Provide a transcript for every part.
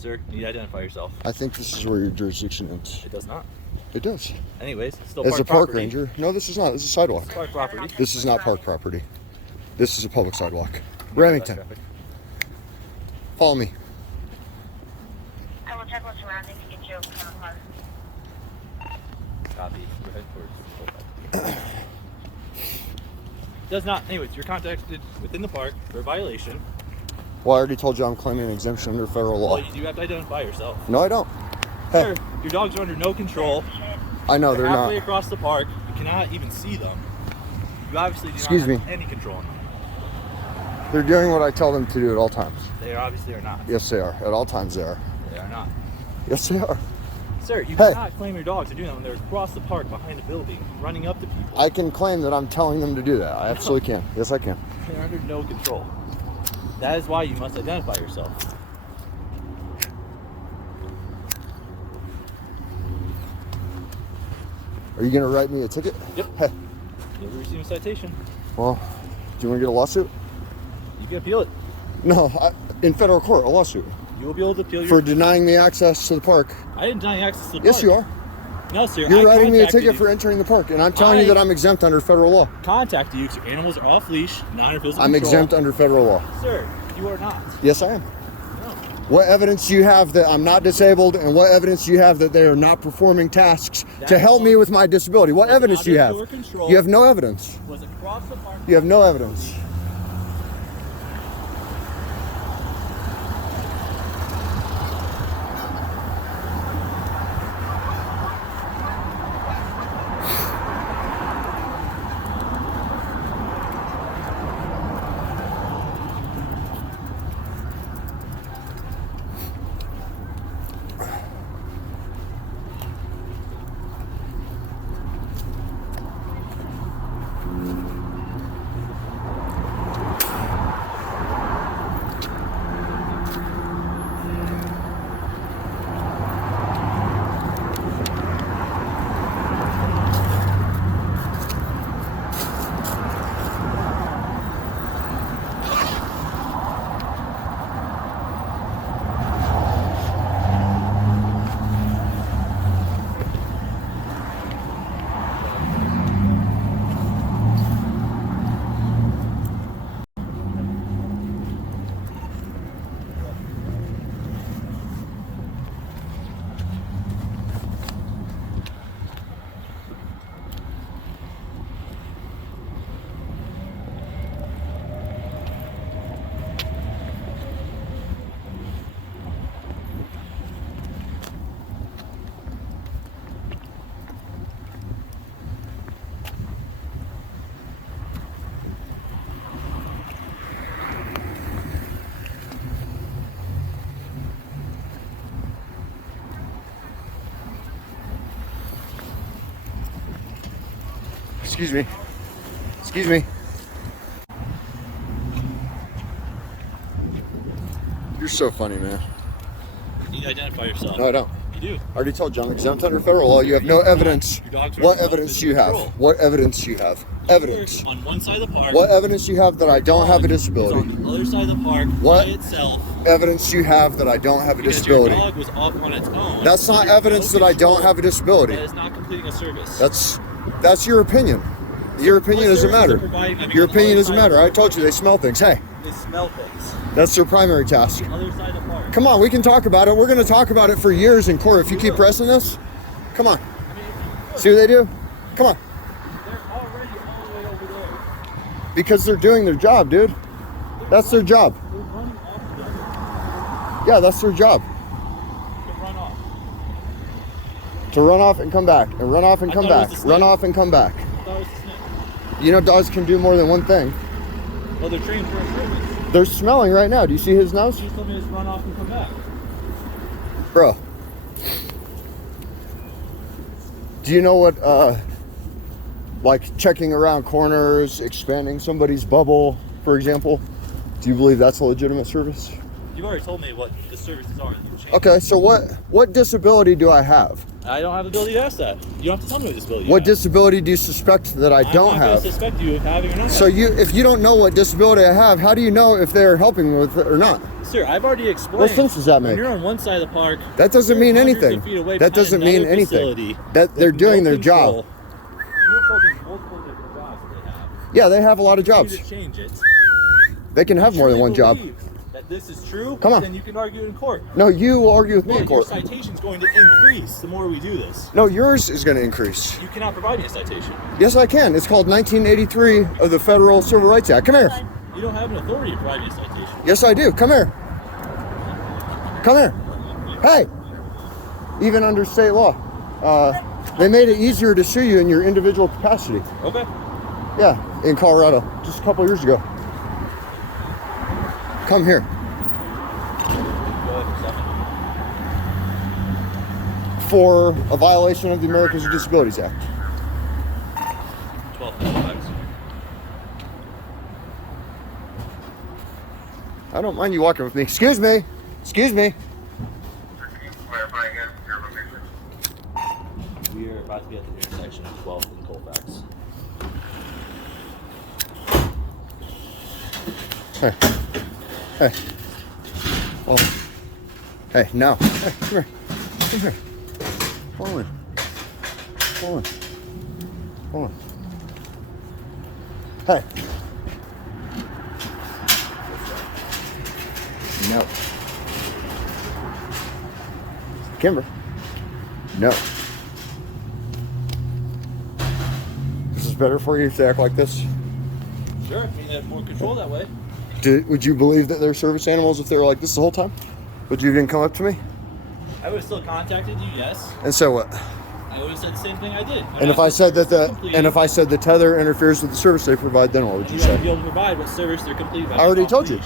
sir. You need to identify yourself. I think this is where your jurisdiction ends. It does not. It does. Anyways, it's still As park a park property. ranger. No, this is not. This is sidewalk. It's park property. This is not park property. This is a public sidewalk. Remington, follow me. I will check what's surrounding to get you over to the park. Copy. Go ahead towards Does not. Anyways, you're contacted within the park for a violation. Well, I already told you I'm claiming an exemption under federal law. Well, you do have to identify yourself. No, I don't. Hey. Sir, your dogs are under no control. I know they're halfway not. across the park. You cannot even see them. You obviously do Excuse not have me. any control on them. They're doing what I tell them to do at all times. They obviously are not. Yes, they are. At all times, they are. They are not. Yes, they are. Sir, you Hey. cannot claim your dogs are doing that when they're across the park behind the building, running up to people. I can claim that I'm telling them to do that. I absolutely can. Yes, I can. They're under no control. That is why you must identify yourself. Are you going to write me a ticket? Yep. Hey, You'll receive a citation. well, do you want to get a lawsuit? You can appeal it. No, in federal court, a lawsuit. You will be able to appeal For your... denying me access to the park. I didn't deny you access to the park. Yes, you are. No, sir. You're I writing me a contacted ticket you. for entering the park, and I'm telling you that I'm exempt under federal law. Contacted you because your animals are off leash, not under physical I'm control. exempt under federal law. Sir, you are not. Yes, I am. No. What evidence do you have that I'm not disabled, and what evidence do you have that they are not performing tasks to help me with my disability? What evidence do you have? You have no evidence. Was across the park. You have no evidence. Excuse me. Excuse me. You're so funny, man. You need to identify yourself. No, I don't. You do. I already told you I'm exempt under federal law. You have no evidence. Your dogs are What under evidence do you have? control. What evidence do you have? Evidence. On one side of the park. What evidence do you have that I don't have a Is disability? on the other side of the park What by itself. evidence do you have that I don't have a Because disability? your dog was off on its own. That's not There's evidence no that I don't control. have a disability. That is not completing a service. That's your opinion. Your opinion What doesn't services matter. are provided on the Your other opinion doesn't side of matter. the I told you they smell things. Hey, They smell things. that's their primary task. Other side of the park. Come on, we can talk about it. We're going to talk about it for years in court if you keep pressing this. Come on. I mean, if you See what they do? Come on. they're already all the way over there. Because they're doing their job, dude. That's their job. They're running off the other Yeah, that's their job. to run off. To run off and come back. And run off and I come thought it back. was the snake. Run off and come back. I thought it was a snake. You know, dogs can do more than one thing. Well, they're trained for a service. They're smelling right now. Do you see his nose? You just told me to just run off and come back. Bro. Do you know what, like checking around corners, expanding somebody's bubble, for example? Do you believe that's a legitimate service? You've already told me what the services are. That you're changing. Okay, so what disability do I have I don't have the ability to ask that. You don't have to tell me what disability you What have. disability do you suspect that I don't I'm not have? going to suspect you of having or not So having. if you don't know what disability I have, how do you know if they're helping me with it or not? Sir, I've already explained. What sense does that make? When you're on one side of the park. That doesn't you're mean hundreds of anything. feet away That behind doesn't mean another anything. facility That they're with doing no their job. control. You're holding multiple different jobs that they have. Yeah, they have a lot of You jobs. need to change it. They can have more than one job. Believe that this is true. Come on. Then you can argue in court. No, you will argue with me Well, in your court. citation is going to increase the more we do this. No, yours is going to increase. You cannot provide me a citation. Yes, I can. It's called 1983 of the Federal Civil Rights Act. Come here. You don't have an authority to provide me a citation. Yes, I do. Come here. Come here. Hey. Even under state law, they made it easier to sue you in your individual capacity. Okay. Yeah, in Colorado, just a couple years ago. Come here. Go ahead for a second. For a violation of the Americans with Disabilities Act. 1255. I don't mind you walking with me. Excuse me. Excuse me. We are about to be at the intersection of 12th and Colfax. Hey. Hey. Oh. Hey, no. Hey, come here. Come here. Hold on. Hold on. Hold on. Hey. No. Kimber. No. This is better for you if they act like this? Sure, I mean, they have more control that way. Would you believe that they're service animals if they were like this the whole time? But you didn't come up to me? I would have still contacted you, yes. And so what? I would have said the same thing I did. And if I said that the tether interferes with the service they provide, then what would you you have to say? be able to provide what service they're complete. I already told you.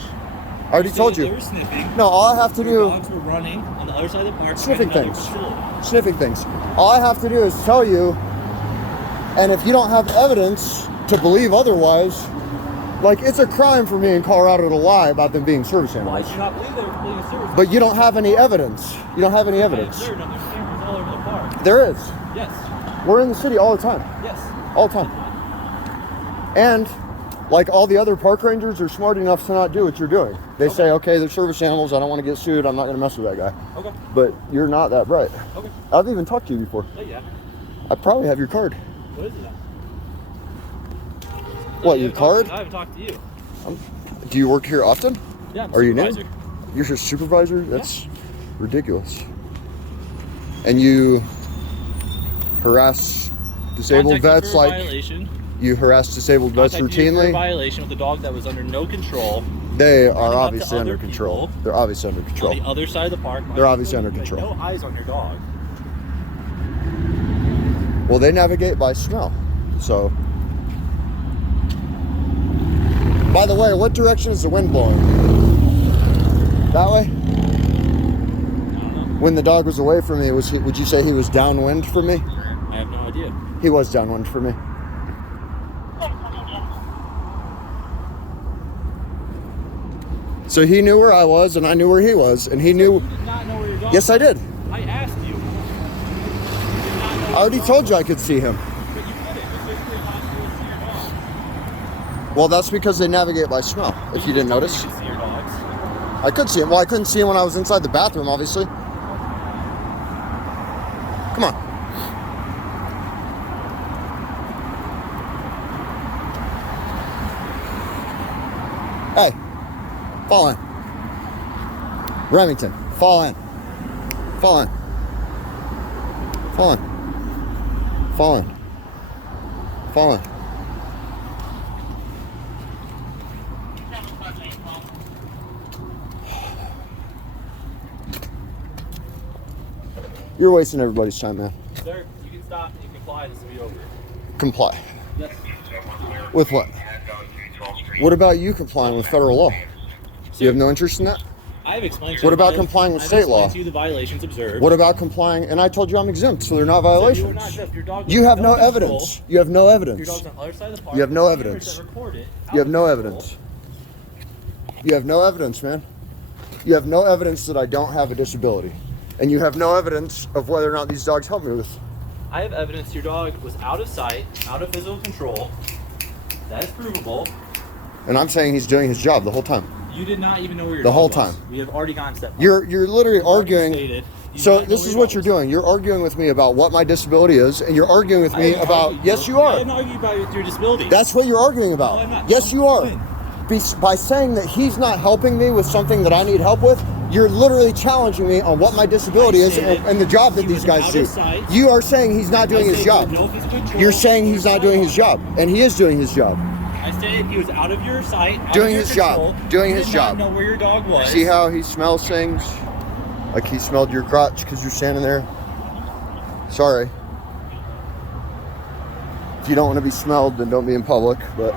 I already told They you. were sniffing. No, all I have to Your do, dogs were running on the other side of the park. Sniffing trying to things. get under control. sniffing things. All I have to do is tell you, and if you don't have evidence to believe otherwise, like it's a crime for me in Colorado to lie about them being service Well, I animals. do not believe they were completing service. But you don't have any evidence. You don't have any I evidence. observed on their cameras all over the park. There is. Yes. We're in the city all the time. Yes. All the time. And like all the other park rangers are smart enough to not do what you're doing. They say, okay, they're service animals. I don't want to get sued. I'm not going to mess with that guy. Okay. But you're not that bright. Okay. I've even talked to you before. Oh, yeah. I probably have your card. What is it now? What, You your haven't talked- card? I haven't talked to you. Do you work here often? Yeah, I'm Are you new? supervisor. You're your supervisor? That's ridiculous. And you harass disabled Contacted vets for a like violation. you harass disabled vets Contacted you for a routinely? violation with a dog that was under no control They running are up to obviously under other control. people They're obviously under on control. the other side of the park. They're obviously under You had control. No eyes on your dog. Well, they navigate by smell. So, by the way, what direction is the wind blowing? That way? I don't know. When the dog was away from me, would you say he was downwind for me? I have no idea. He was downwind for me. So he knew where I was, and I knew where he was, and he knew. You did not know where your dog Yes, I did. I asked you. You did not know I already told you I could see him. But you couldn't. It's basically impossible to see your dog. Well, that's because they navigate by smell. If you didn't notice, You could see your dogs. I could see him. Well, I couldn't see him when I was inside the bathroom, obviously. Come on. Hey, fall in. Remington, fall in. Fall in. Fall in. Fall in. Fall in. You're wasting everybody's time, man. Sir, you can stop and you can comply. This will be over. Comply. Yes. With what? What about you complying with federal law? You have no interest in that? I have explained to What you about the complying with I've state law? explained to you the violations observed. What about complying? And I told you I'm exempt, so they're not So you are violations. not exempt. Your dog was You have in no control. evidence. You have no Your evidence. dog's on the other side of the park. You have no Cameras evidence. that record it You have out no of evidence. You have no evidence, man. You have no evidence that I don't have a disability. And you have no evidence of whether or not these dogs help me with. I have evidence your dog was out of sight, out of physical control. That is provable. And I'm saying he's doing his job the whole time. You did not even know where your The dog whole was. time. We have already gone step one. You're literally arguing. You So did not know this where is your what dog you're was. doing. You're arguing with me about what my disability is, and you're arguing with I me didn't about. argue. Yes, you I are. didn't argue about your disability. That's what you're arguing about. No, I'm not. Yes, you are. When? By saying that he's not helping me with something that I need help with, you're literally challenging me on what my disability is and the job that He these was guys out do. of sight. You are saying he's not doing I his said job. no physical control. You're saying he's not doing his job, and he is doing his job. I stated he was out of your sight, out Doing of your his job. control. Doing You his did job. not know where your dog was. See how he smells things? Like he smelled your crotch because you're standing there? Sorry. If you don't want to be smelled, then don't be in public, but...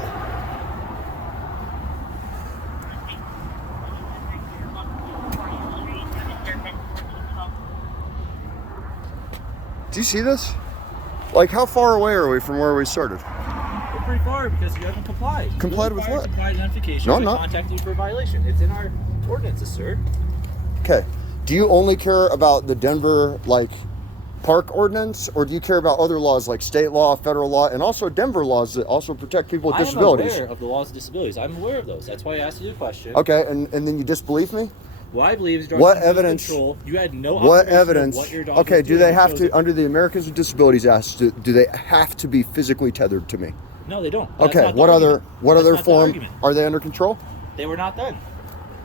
Do you see this? Like, how far away are we from where we started? We're pretty far because you haven't complied. Complied You with required what? Complied identification. No, I'm We not. contacted you for a violation. It's in our ordinances, sir. Okay. Do you only care about the Denver, like, park ordinance, or do you care about other laws like state law, federal law, and also Denver laws that also protect people with disabilities? I'm aware of the laws of disabilities. I'm aware of those. That's why I asked you the question. Okay, and then you disbelieve me? Well, I believe is What evidence? control. You had no What observation of evidence? What your dog Okay, was do doing they and have chose to, it. under the Americans with Disabilities Act, do they have to be physically tethered to me? No, they don't. That's Okay, not the what argument. other That's not the form? argument. Are they under control? They were not then.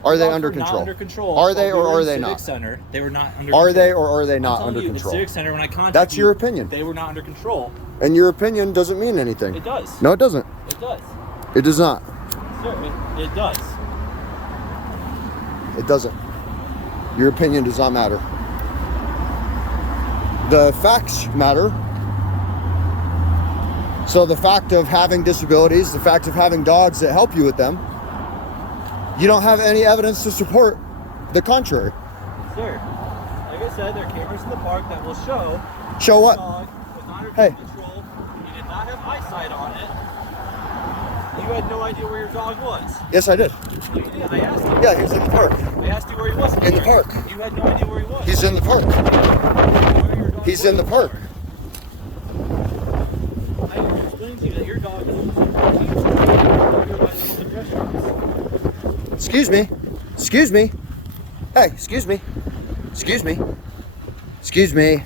Are they Dogs under were not control? under control. Are they While we or were are in they Civic not? Center, they were not under Are control. they or are they I'm not telling under you, control? The Civic Center, when I contacted That's your you, opinion. They were not under control. And your opinion doesn't mean anything. It does. No, it doesn't. It does. It does not. Sir, it does. It doesn't. Your opinion does not matter. The facts matter. So the fact of having disabilities, the fact of having dogs that help you with them, you don't have any evidence to support the contrary. Sir, like I said, there are cameras in the park that will show. Show what? The dog was not under Hey. control. You did not have eyesight on it. You had no idea where your dog was. Yes, I did. No, you did. I asked you. Yeah, he's in the park. I asked you where he was. In the park. You had no idea where he was. He's in the park. Where your dog He's in the was. park. I explained to you that your dog is Excuse me. Excuse me. Hey, excuse me. Excuse me. Excuse me.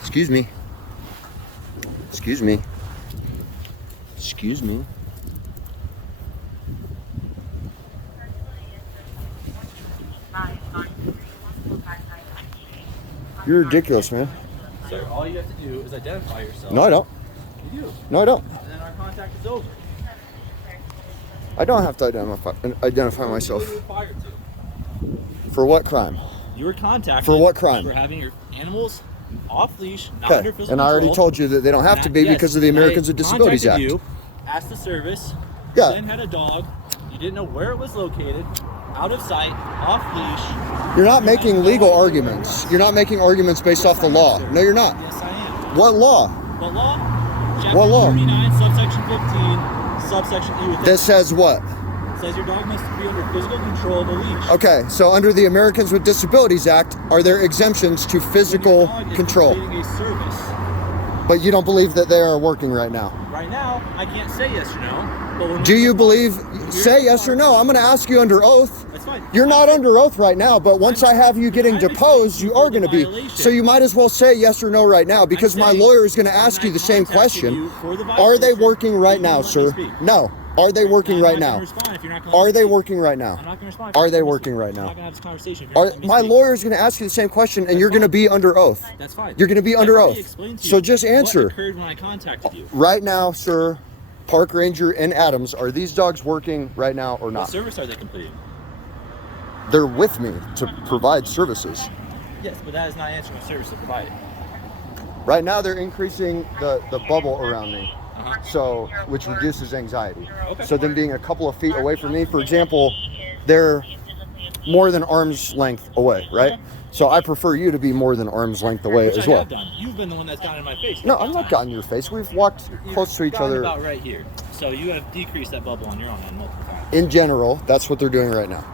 Excuse me. Excuse me. Excuse me. You're ridiculous, man. Sir, all you have to do is identify yourself. No, I don't. You do. No, I don't. And then our contact is over. I don't have to identify myself. You were required to. For what crime? You were contacted. For what crime? For having your animals off leash, not under Okay, physical and I already control. told you that they don't have to be Yes, because of the and Americans I with Disabilities Act. contacted you, asked the service, Yeah. then had a dog. You didn't know where it was located, out of sight, off leash. You're not making legal arguments. You're not making arguments based off the law. No, you're not. Yes, I am. What law? What law? Chapter What law? 39, subsection 15, subsection E. That says what? Says your dog must be under physical control of the leash. Okay, so under the Americans with Disabilities Act, are there exemptions to physical When your dog is control? completing a service. But you don't believe that they are working right now. Right now, I can't say yes or no. But when Do we- you believe? when we're Say in yes the or park- no. I'm going to ask you under oath. That's fine. You're not under oath right now, but once I have you getting I'm deposed, you are explaining going to be. violation. So you might as well say yes or no right now, because my saying lawyer is going to when ask I you the same contacted question. you for the Are they violation, working right you now, won't let me sir? speak. No. Are they working I'm right not gonna now? respond if you're not gonna let Are me they speak. working right now? I'm not gonna respond if you're Are not they gonna working speak. right I'm now? not gonna have this conversation if you're not Are, gonna let me my speak. lawyer is going to ask you the same question, and you're going to be under oath. That's fine. You're going to be I've under already oath. explained to So you just answer. What occurred when I contacted you? Right now, sir, Park Ranger and Adams, are these dogs working right now or What not? service are they completing? They're with me to provide services. Yes, but that is not answering the service they're providing. Right now, they're increasing the bubble around me, Uh-huh. so which reduces anxiety. Okay. So them being a couple of feet away from me, for example, they're more than arm's length away, right? So I prefer you to be more than arm's length away Which as I well. have done. You've been the one that's gotten in my face. No, I'm not gotten in your face. We've walked You've close to each gotten other. about right here. So you have decreased that bubble on your own end multiple times. In general, that's what they're doing right now.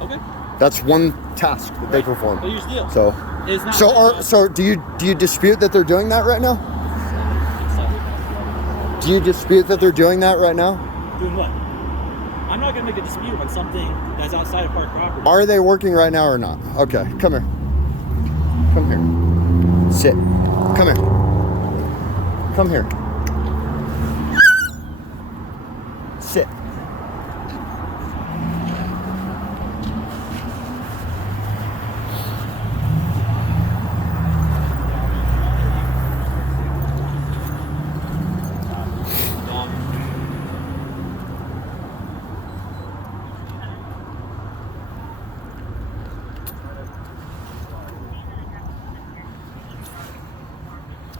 Okay. That's one task that they perform. But here's the deal. So, It's not do you dispute that they're doing that right now? Do you dispute that they're doing that right now? Doing what? I'm not going to make a dispute on something that's outside of park property. Are they working right now or not? Okay, come here. Come here. Sit. Come here. Come here. Sit.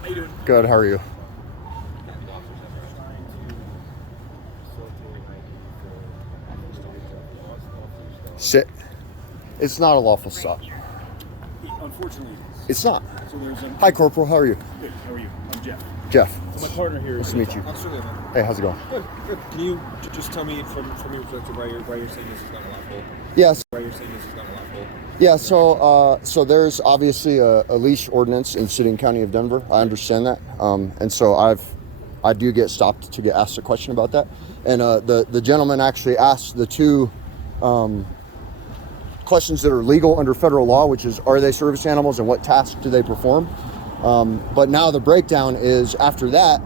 How you doing? Good, how are you? Sit. It's not a lawful stop. Unfortunately, It's not. so there's a... Hi, Corporal. How are you? Good, how are you? I'm Jeff. Jeff. So my partner here Nice is... to meet you. Absolutely, man. Hey, how's it going? Good, good. Can you just tell me from your perspective why you're saying this is not lawful? Yes. Why you're saying this is not lawful? Yeah, so there's obviously a leash ordinance in City and County of Denver. I understand that. And so I do get stopped to get asked a question about that. And the gentleman actually asked the two questions that are legal under federal law, which is, are they service animals and what tasks do they perform? But now the breakdown is, after that,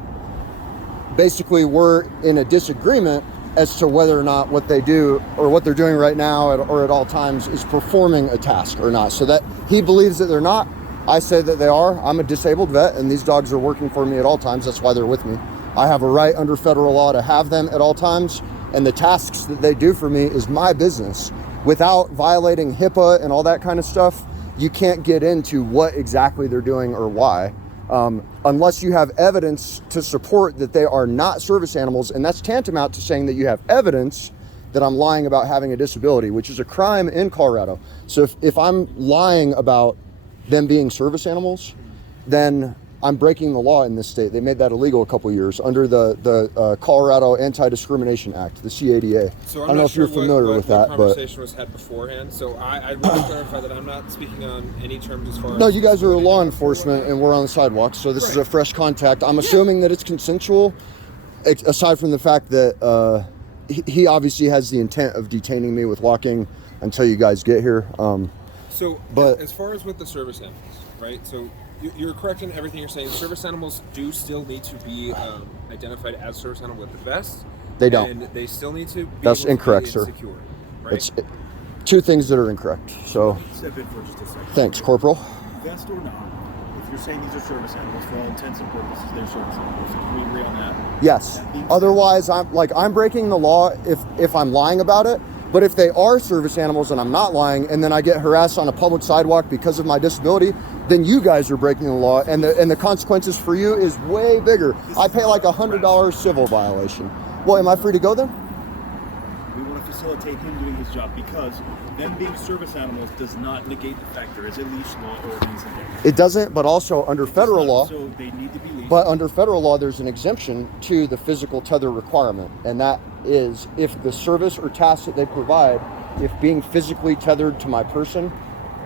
basically we're in a disagreement as to whether or not what they do or what they're doing right now or at all times is performing a task or not. So that he believes that they're not. I say that they are. I'm a disabled vet and these dogs are working for me at all times. That's why they're with me. I have a right under federal law to have them at all times, and the tasks that they do for me is my business. Without violating HIPAA and all that kind of stuff, you can't get into what exactly they're doing or why, unless you have evidence to support that they are not service animals. And that's tantamount to saying that you have evidence that I'm lying about having a disability, which is a crime in Colorado. So if I'm lying about them being service animals, then I'm breaking the law in this state. They made that illegal a couple of years under the Colorado Anti-Discrimination Act, the CADA. So I don't know if you're familiar with that, but... conversation was had beforehand, so I want to clarify that I'm not speaking on any terms as far as... No, you guys are law enforcement and we're on the sidewalk, so this is a fresh contact. I'm assuming that it's consensual, aside from the fact that he obviously has the intent of detaining me with walking until you guys get here. But as far as with the service animals, right? So you're correct in everything you're saying. Service animals do still need to be identified as service animal with the vest. They don't. And they still need to be That's able to incorrect, be sir. secure, right? It's two things that are incorrect. So Step in for just a second. thanks, Corporal. Vest or not, if you're saying these are service animals, for all intents and purposes, they're service animals. Can we agree on that? Yes. Otherwise, I'm breaking the law if I'm lying about it. But if they are service animals and I'm not lying, and then I get harassed on a public sidewalk because of my disability, then you guys are breaking the law, and the consequences for you is way bigger. I pay like $100 civil violation. Well, am I free to go then? We want to facilitate him doing his job because them being service animals does not negate the fact there is a leash law ordinance in there. It doesn't, but also under federal law. So they need to be leashed. But under federal law, there's an exemption to the physical tether requirement, and that is if the service or task that they provide, if being physically tethered to my person,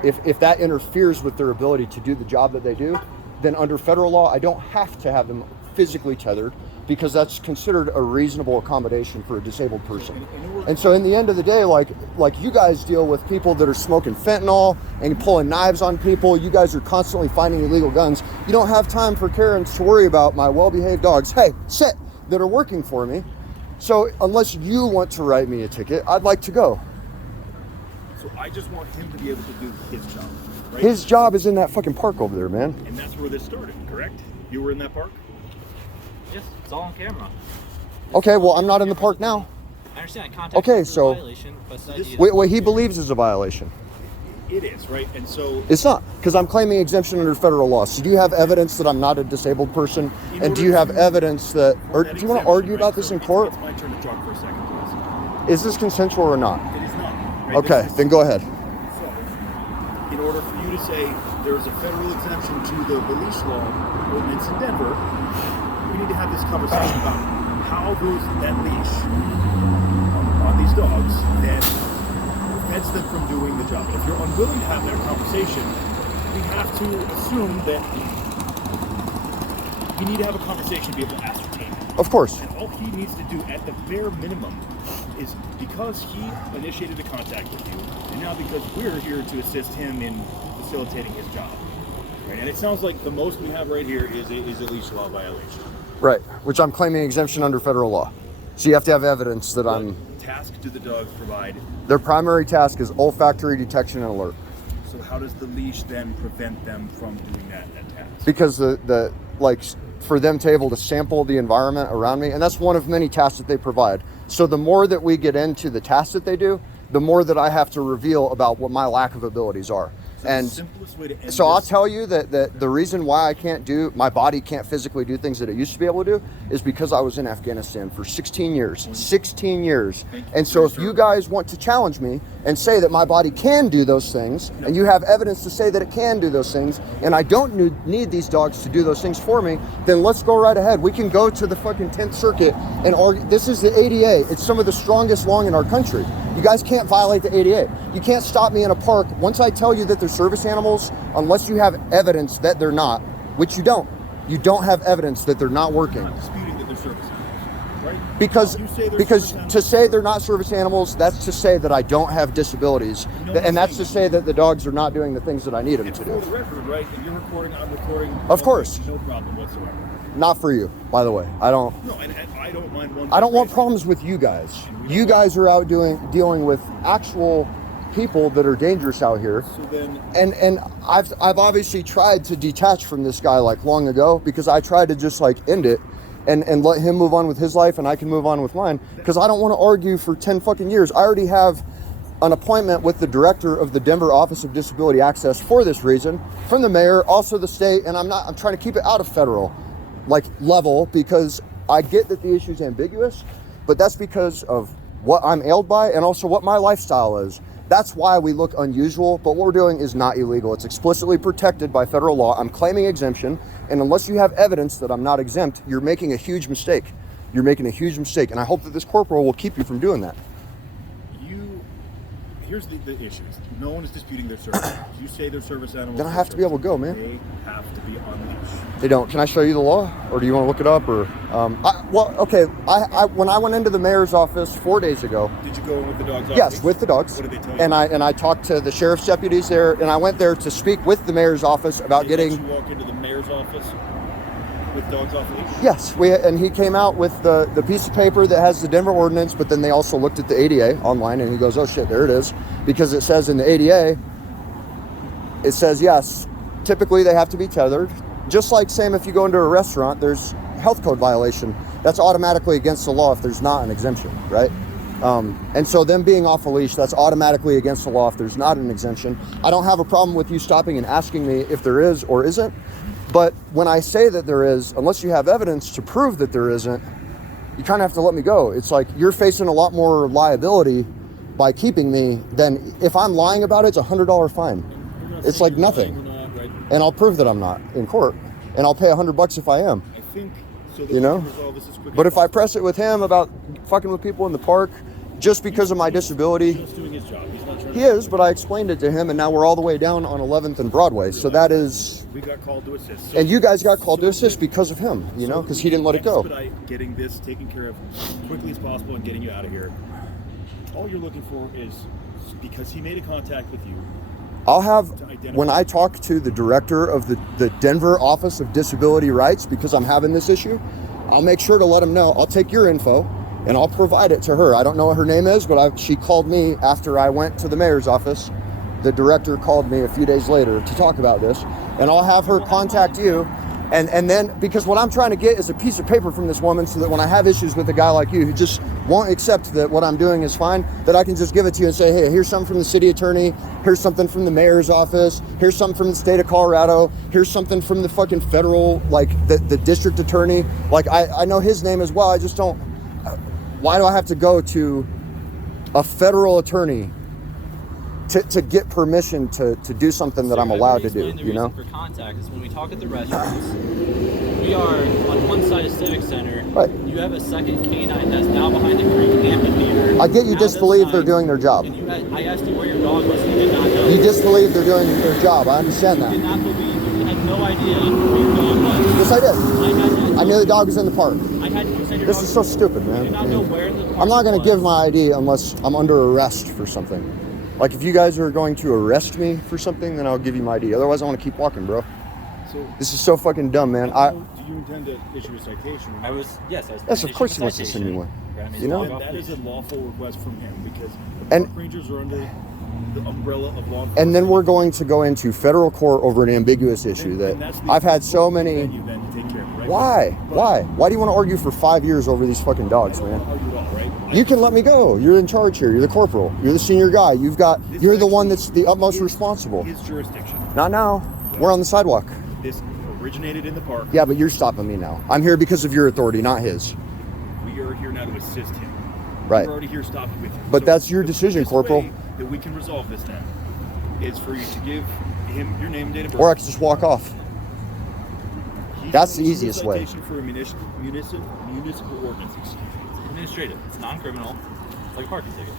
if that interferes with their ability to do the job that they do, then under federal law, I don't have to have them physically tethered because that's considered a reasonable accommodation for a disabled person. And so in the end of the day, like you guys deal with people that are smoking fentanyl and pulling knives on people. You guys are constantly finding illegal guns. You don't have time for Karens to worry about my well-behaved dogs, hey, sit, that are working for me. So unless you want to write me a ticket, I'd like to go. So I just want him to be able to do his job, right? His job is in that fucking park over there, man. And that's where this started, correct? You were in that park? Yes, it's all on camera. Okay, well, I'm not in the park now. I understand. Contact Okay, is a so violation, but it's the idea what he believes is a violation. It is, right? And so... It's not, because I'm claiming exemption under federal law. So do you have evidence that I'm not a disabled person? And do you have evidence that, or do you want to argue about this in court? It's my turn to talk for a second, please. Is this consensual or not? It is not. Right? Okay, then go ahead. So, in order for you to say there's a federal exemption to the leash law ordinance in Denver, we need to have this conversation about how that leash on these dogs then prevents them from doing the job. If you're unwilling to have that conversation, we have to assume that we need to have a conversation to be able to ascertain it. Of course. And all he needs to do at the bare minimum is, because he initiated the contact with you, and now because we're here to assist him in facilitating his job. Right? And it sounds like the most we have right here is a leash law violation. Right, which I'm claiming exemption under federal law. So you have to have evidence that What I'm... task do the dogs provide? Their primary task is olfactory detection and alert. So how does the leash then prevent them from doing that task? Because the like, for them to able to sample the environment around me, and that's one of many tasks that they provide. So the more that we get into the tasks that they do, the more that I have to reveal about what my lack of abilities are. So And the simplest way to end so I'll this- tell you that the reason why I can't do, my body can't physically do things that it used to be able to do is because I was in Afghanistan for 16 years. 16 years. And so if you guys want to challenge me and say that my body can do those things, and you have evidence to say that it can do those things, and I don't need these dogs to do those things for me, then let's go right ahead. We can go to the fucking 10th Circuit and argue. This is the ADA. It's some of the strongest law in our country. You guys can't violate the ADA. You can't stop me in a park. Once I tell you that they're service animals, unless you have evidence that they're not, which you don't. You don't have evidence that they're not working. I'm not disputing that they're service animals, right? Because You say they're because service animals. to say they're not service animals, that's to say that I don't have disabilities, You know and that's to what I'm say that the dogs are not doing the things that I need them It's to for do. the record, right? If you're recording, I'm recording. Of course. No problem whatsoever. Not for you, by the way. I don't. No, and I don't mind one. I don't want conversation. problems with you guys. You guys are out dealing with actual people that are dangerous out here. So then, And I've obviously tried to detach from this guy like long ago, because I tried to just like end it and let him move on with his life and I can move on with mine, because I don't want to argue for 10 fucking years. I already have an appointment with the director of the Denver Office of Disability Access for this reason, from the mayor, also the state, and I'm trying to keep it out of federal like level, because I get that the issue is ambiguous, but that's because of what I'm ailed by and also what my lifestyle is. That's why we look unusual, but what we're doing is not illegal. It's explicitly protected by federal law. I'm claiming exemption, and unless you have evidence that I'm not exempt, you're making a huge mistake. You're making a huge mistake, and I hope that this corporal will keep you from doing that. here's the issues. No one is disputing their service animals. You say they're service animals. Then I have to be able to go, man. They have to be on leash. They don't. Can I show you the law, or do you want to look it up? Or when I went into the mayor's office 4 days ago. Did you go in with the dogs? off Yes, leash? with the dogs. What did they tell you? And I talked to the sheriff's deputies there, and I went there to speak with the mayor's office about They let getting. you walk into the mayor's office with dogs off leash? Yes, and he came out with the piece of paper that has the Denver ordinance, but then they also looked at the ADA online, and he goes, "Oh shit, there it is," because it says in the ADA, it says yes, typically they have to be tethered. Just like same if you go into a restaurant, there's health code violation. That's automatically against the law if there's not an exemption, right? And so them being off a leash, that's automatically against the law if there's not an exemption. I don't have a problem with you stopping and asking me if there is or isn't. But when I say that there is, unless you have evidence to prove that there isn't, you kind of have to let me go. It's like you're facing a lot more liability by keeping me than if I'm lying about it, it's $100 fine. It's like nothing. And I'll prove that I'm not in court. And I'll pay $100 if I am. I think so. That You know? we can resolve this as quickly But as if I press it with him about fucking with people in the park, just because of my disability, He's doing his job. He's not trying he is, but I explained it to him, and now we're all the way down on 11th and Broadway. So that is, We got called to assist. So and you guys got called to assist because of him, you know, because he didn't let it go. Expedite getting this taken care of as quickly as possible and getting you out of here. All you're looking for is, because he made a contact with you. I'll have, when I talk to the director of the Denver Office of Disability Rights, because I'm having this issue, I'll make sure to let him know. I'll take your info and I'll provide it to her. I don't know what her name is, but she called me after I went to the mayor's office. The director called me a few days later to talk about this, and I'll have her contact you. And then, because what I'm trying to get is a piece of paper from this woman so that when I have issues with a guy like you who just won't accept that what I'm doing is fine, that I can just give it to you and say, hey, here's something from the city attorney, here's something from the mayor's office, here's something from the state of Colorado, here's something from the fucking federal, like the district attorney. Like I know his name as well. I just don't, why do I have to go to a federal attorney to get permission to do something that I'm allowed to do, you know? For contact is when we talk at the restrooms, we are on one side of Civic Center. Right. You have a second canine that's now behind the Greek amphitheater. I get you Now disbelieve this they're side, doing their job. And I asked you where your dog was, and you did not know. You disbelieve they're doing their job. I understand You did that. not believe. You had no idea where your dog was. Yes, I did. I I knew the dog was in the park. I had you said your This dog is so stupid, You man. did not know where in the park I'm not going it to give was. my ID unless I'm under arrest for something. Like, if you guys are going to arrest me for something, then I'll give you my ID. Otherwise, I want to keep walking, bro. So, This is so fucking dumb, man. do you intend to issue a citation? Yes, Yes, of course he wants to send me one. You know? And that is a lawful request from him because And- park rangers are under the umbrella of law enforcement. And then we're going to go into federal court over an ambiguous issue that And that's the I've had so many. venue then to take care of it, right? Why? But- Why? Why do you want to argue for 5 years over these fucking dogs, I don't man? wanna argue at all, right? You can let me go. You're in charge here. You're the corporal. You're the senior guy. This You're the one actually that's the utmost is responsible. His jurisdiction. Not now. We're on the sidewalk. This originated in the park. Yeah, but you're stopping me now. I'm here because of your authority, not his. We are here now to assist him. Right. We're already here stopping with him. But that's your the decision, quickest Corporal. way that we can resolve this now is for you to give him your name and date of birth. Or I could just walk off. He's That's the gonna issue a easiest way. citation for a municipal ordinance. Administrative. It's non-criminal. It's like a parking ticket.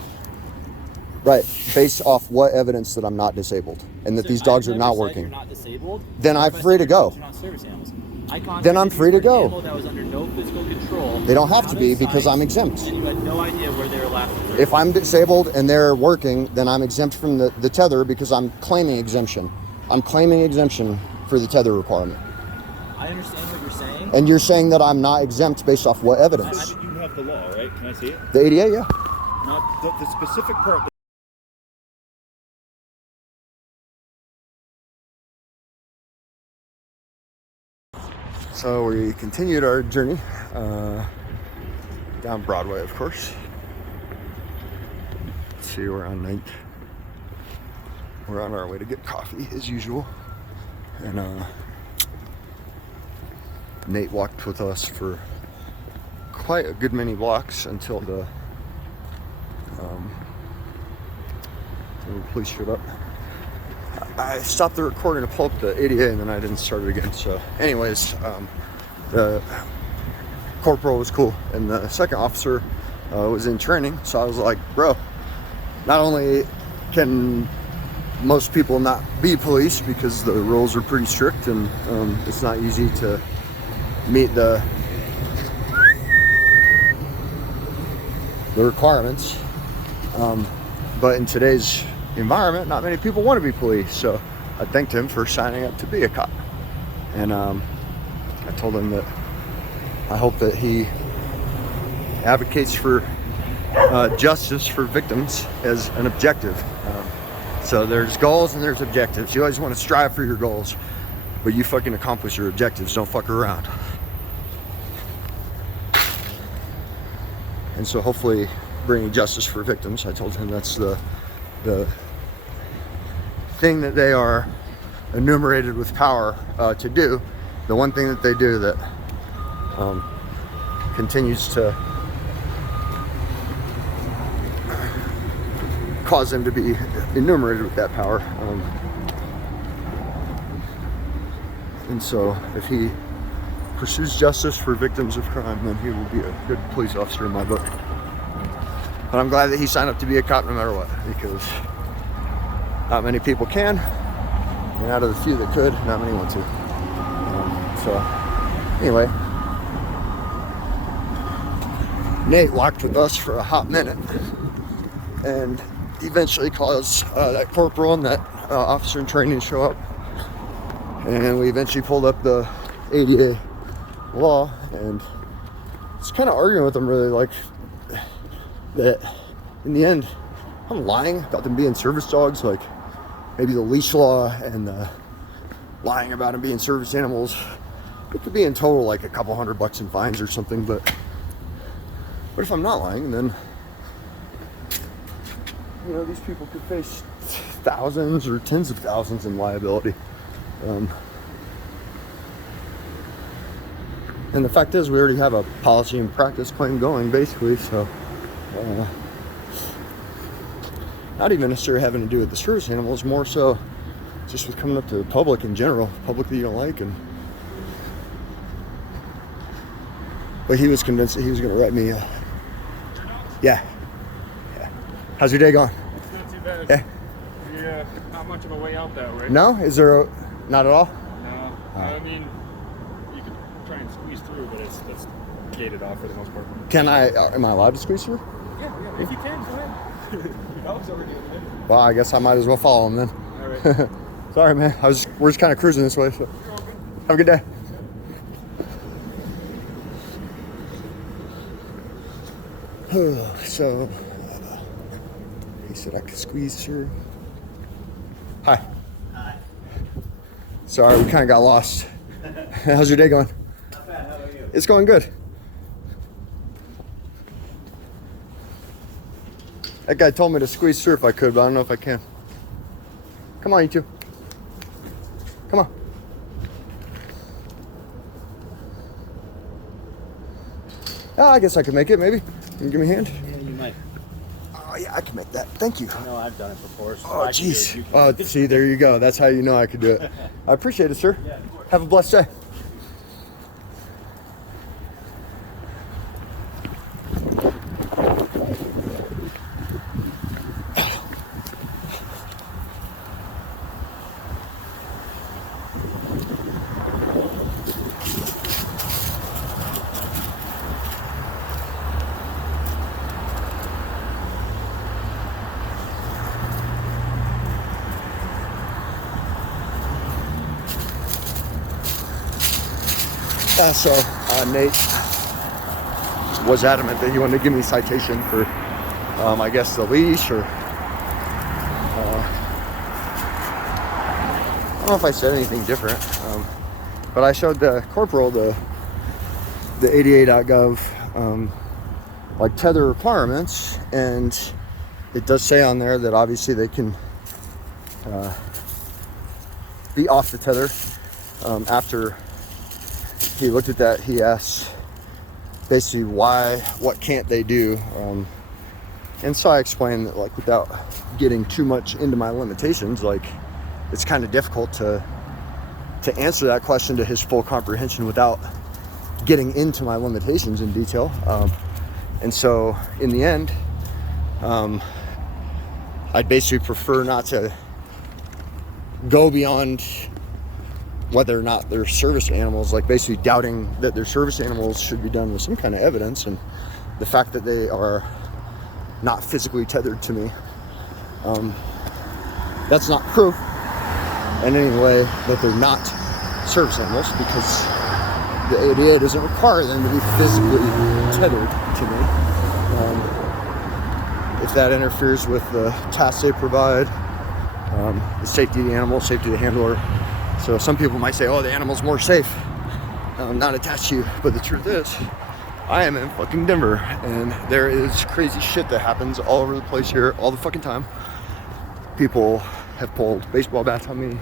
Right. Based off what evidence that I'm not disabled and that So these dogs I are never not said working. You're not disabled. Then I I'm said free to your go. dogs are not service animals. I Then I'm contacted free you to for an go. animal that was under no physical control. They don't have out to of be because sight, I'm exempt. And you had no idea where they were last observed. If I'm disabled and they're working, then I'm exempt from the tether because I'm claiming exemption. I'm claiming exemption for the tether requirement. I understand what you're saying. And you're saying that I'm not exempt based off what evidence? You have the law, right? Can I see it? The ADA, yeah. Not the specific part. So we continued our journey down Broadway, of course. Let's see, we're on 9th. We're on our way to get coffee as usual. And Nate walked with us for quite a good many blocks until the police showed up. I stopped the recording to pull up the ADA and then I didn't start it again. So anyways, the corporal was cool and the second officer was in training. So I was like, bro, not only can most people not be police because the rules are pretty strict and it's not easy to meet the requirements, but in today's environment, not many people want to be police. So I thanked him for signing up to be a cop, and I told him that I hope that he advocates for justice for victims as an objective. So there's goals and there's objectives. You always want to strive for your goals, but you fucking accomplish your objectives. Don't fuck around. And so hopefully bringing justice for victims, I told him that's the thing that they are enumerated with power to do. The one thing that they do that continues to cause them to be enumerated with that power. And so if he pursues justice for victims of crime, then he will be a good police officer in my book. But I'm glad that he signed up to be a cop no matter what, because not many people can, and out of the few that could, not many want to. So anyway, Nate walked with us for a hot minute and eventually caused that corporal and that officer in training to show up, and we eventually pulled up the ADA law, and it's kind of arguing with them really, like that in the end I'm lying about them being service dogs, like maybe the leash law and lying about them being service animals. It could be in total like a couple $100 in fines or something, but what if I'm not lying? Then, you know, these people could face thousands or tens of thousands in liability. And the fact is, we already have a policy and practice claim going, basically, so not even necessarily having to do with the service animals, more so just with coming up to the public in general, public that you don't like, and But he was convinced that he was going to write me. Yeah. How's your day going? It's not too bad. Yeah. Yeah, not much of a way out that way. No? Is there not at all? No. I mean, you could try and squeeze through, but it's gated off for the most part. Am I allowed to squeeze through? Yeah, if you can, go ahead. Your dog's already in there. Well, I guess I might as well follow him then. All right. Sorry, man. We're just kind of cruising this way. So. Have a good day. So, he said I could squeeze through. Hi. Hi. Sorry, we kind of got lost. How's your day going? Not bad. How about you? It's going good. That guy told me to squeeze through if I could, but I don't know if I can. Come on, you two. Come on. Oh, I guess I could make it, maybe. You can give me a hand? Yeah, you might. Oh, yeah, I can make that. Thank you. I know I've done it before. So Oh, I can do it, jeez. you can. Oh, see, there you go. That's how you know I could do it. I appreciate it, sir. Yeah, of course. Have a blessed day. So Nate was adamant that he wanted to give me a citation for, I guess, the leash or, I don't know if I said anything different, but I showed the corporal the ADA.gov like tether requirements, and it does say on there that obviously they can be off the tether after. He looked at that, he asked basically what can't they do? And so I explained that, like, without getting too much into my limitations, like, it's kind of difficult to answer that question to his full comprehension without getting into my limitations in detail. And so in the end, I'd basically prefer not to go beyond whether or not they're service animals, like basically doubting that their service animals should be done with some kind of evidence, and the fact that they are not physically tethered to me, that's not proof in any way that they're not service animals, because the ADA doesn't require them to be physically tethered to me. If that interferes with the tasks they provide, the safety of the animal, safety of the handler. So some people might say, oh, the animal's more safe, not attached to you. But the truth is, I am in fucking Denver, and there is crazy shit that happens all over the place here all the fucking time. People have pulled baseball bats on me.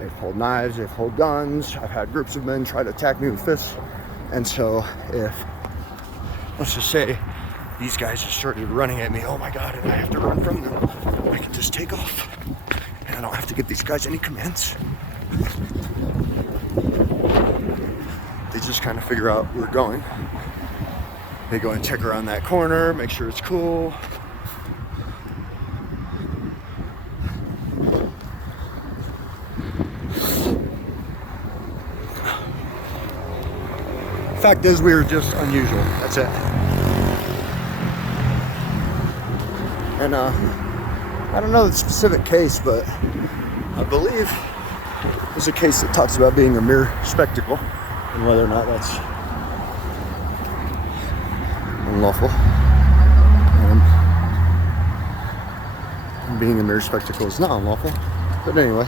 They've pulled knives, they've pulled guns. I've had groups of men try to attack me with fists. And so if, let's just say, these guys just started running at me, oh my God, and I have to run from them, I can just take off. And I don't have to give these guys any commands. They just kind of figure out where we're going. They go and check around that corner, make sure it's cool. Fact is, we were just unusual. That's it. And I don't know the specific case, but I believe there's a case that talks about being a mere spectacle and whether or not that's unlawful. And being a mere spectacle is not unlawful. But anyway,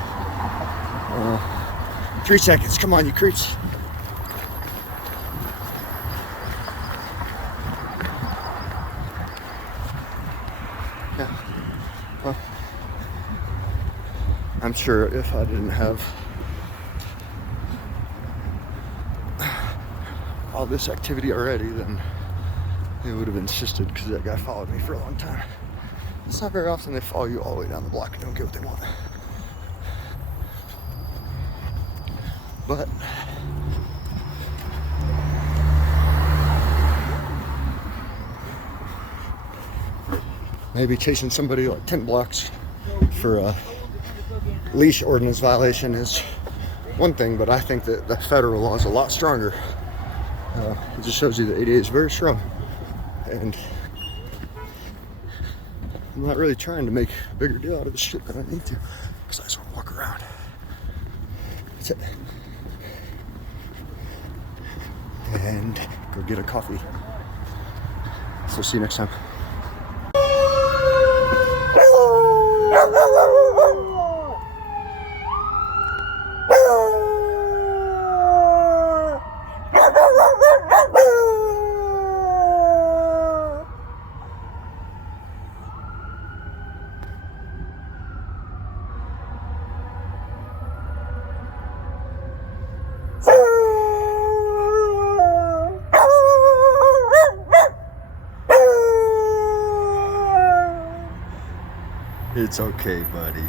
3 seconds. Come on, you creeps. Yeah. Well, I'm sure if I didn't have all this activity already, then they would have insisted, because that guy followed me for a long time. It's not very often they follow you all the way down the block and don't get what they want. But maybe chasing somebody like 10 blocks for a leash ordinance violation is one thing, but I think that the federal law is a lot stronger. It just shows you that ADA is very strong, and I'm not really trying to make a bigger deal out of this shit than I need to, because I just want to walk around. That's it. And go get a coffee. So see you next time. It's okay, buddy.